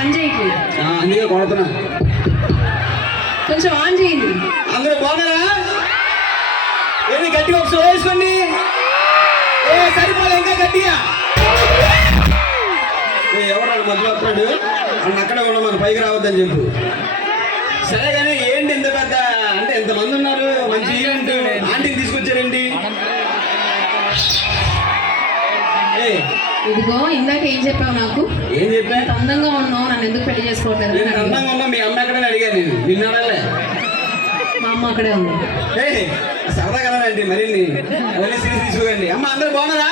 పని చేయట్లేదు. అందుకే కొడుతున్నా. కొంచెం ఆన్ చేయండి. అందరూ బాగున్నారా? ఏది గట్టిగా ఒకసారి వేసుకోండి. సరిపోలే ఇంకా గట్టిగా. ఎవరు మొదలు వస్తున్నాడు అన్న అక్కడే ఉన్నాం, మన పైకి రావద్దని చెప్పు. సరే కానీ ఏంటి ఇంత పెద్ద అంటే ఎంతమంది ఉన్నారు, మంచి ఈవెంట్, ఆంటీని తీసుకొచ్చారేంటి? ఇదిగో ఇందాక ఏం చెప్పావు నాకు? ఏం చెప్పా? అందంగా ఉన్నావు, నన్ను ఎందుకు పెళ్లి చేసుకోవట్లేదు? నేను అందంగా ఉన్నా, మీ అమ్మ ఎక్కడని అడిగాను. నేను నిన్ను అడగలే. మా అమ్మ అక్కడే ఉంది. సరదా కదండి, మరి అవన్నీ సీరియస్ తీసుకోకండి. అమ్మ అందరూ బాగున్నారా?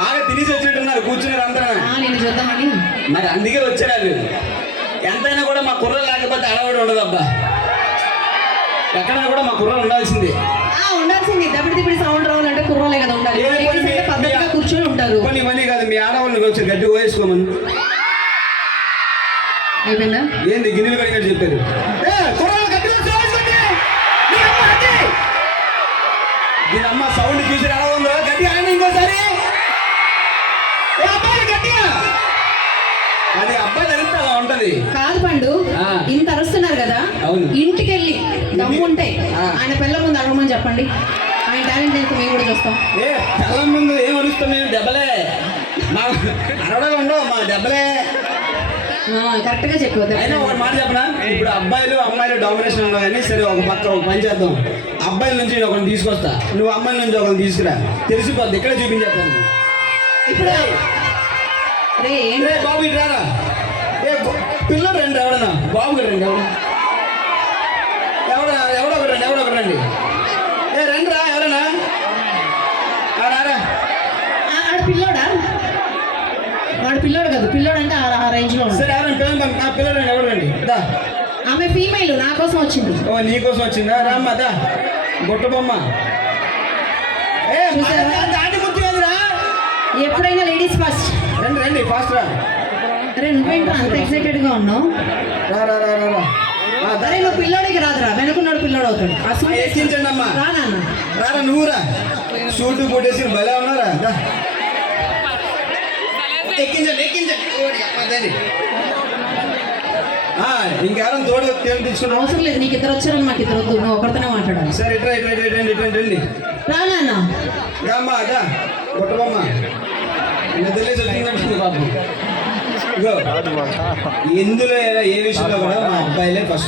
బాగా తినేసి వచ్చినట్టున్నారు, కూర్చున్నారు అందరూ. నేను చూద్దామని మరి అందుకే వచ్చారు వాళ్ళు. ఎంతైనా కూడా మా కుర్రలు లేకపోతే అడవాడు ఉండదు అబ్బా. ఎక్కడైనా కూడా మా కుర్రలు ఉండాల్సిందే. ఉండాల్సింది. దప్పుడు సౌండ్ రావాలంటే కుర్రోలే కదా ఉండాలి. పద్ధతిగా కూర్చొని ఉంటారు. కొన్ని పని కాదు, మీ ఆడవాళ్ళకి వచ్చి గడ్డి పోయేసుకోమని. అయిపోయిందా? ఏంది గిన్నెలు కడిగినట్టు చెప్పారు. దీని అమ్మ సౌండ్ చూసి ఎలా ఉందో గట్టి ఆయన ఇంకోసారి. అది అబ్బాయి అరిస్తే అలా ఉంటది. కాదు పండు, ఇంత అరుస్తున్నారు కదా, ఇంటికి వెళ్ళి దమ్ముంటే ఆయన పిల్ల ముందు అడగమని చెప్పండి. ఆయన టాలెంట్ అయితే మేము కూడా చూస్తాం. పిల్లల ముందు ఏం అరుస్తాం మేము? దెబ్బలే. మా అరవడాలు ఉండవు, మా దెబ్బలే. కరెక్ట్ గా చెప్పవద్దు. అయినా ఒక మాట చెప్పనా, ఇప్పుడు అబ్బాయిలు అమ్మాయిలు డామినేషన్ ఉండవు కానీ సరే ఒక పక్క ఒక పని చేద్దాం. అబ్బాయిల నుంచి ఒకరిని తీసుకొస్తా, నువ్వు అమ్మాయిల నుంచి ఒకరిని తీసుకురా, తెలిసిపోద్ది. ఇక్కడే చూపించేస్తాను ఇప్పుడు. బాబు ఇటు రారా. పిల్లలు రండి, ఎవడన్నా బాబు రండి. ఎవడో ఒకటి రండి, ఎవడో ఒకటి రండి. రండి రా, ఎవరన్నా రారా. పిల్లోడా? వాడు పిల్లోడు కదా, పిల్లోడు అంటే ఆ రేంజ్ లో. సరే ఎవరండి పిల్లలు రండి, ఎవరు రండి. ఆమె ఫీమేల్, నా కోసం వచ్చింది. ఓ నీ కోసం వచ్చిందా? రామ్మా దా, బొట్ట బొమ్మ. ఎప్పుడైనా లేడీస్ ఫస్ట్. రండి రండి, ఫాస్ట్ రా. అరే నువ్వేంటో అంత ఎక్సైటెడ్ గా ఉన్నావు? రా రా రా రా. అరే నువ్వు పిల్లోడికి రాదురా, వెనుకున్నాడు పిల్లోడు అవుతాడు. ఎక్కించండి అమ్మా. రానా రారా, నువ్వు రా. సూటు కొట్టేసి భలే ఉన్నారా. ఎక్కించండి ఎక్కించండి. ఇంకెవరైనా తోడు తీసుకున్నా అవసరం లేదు. నీకు ఇద్దరు వచ్చారని మాకు ఇద్దరు వద్దు, నువ్వు ఒకరితోనే మాట్లాడాలి. సరే ఇట్లా ఇట్లా రండి ఇట్లా రండి. రానా రామ్మా అదా కొట్టబమ్మ. నిద్రలేసి వచ్చిందంటుంది పాపం. ఇందులో ఏ విషయంలో కూడా మా అబ్బాయిలే ఫస్ట్.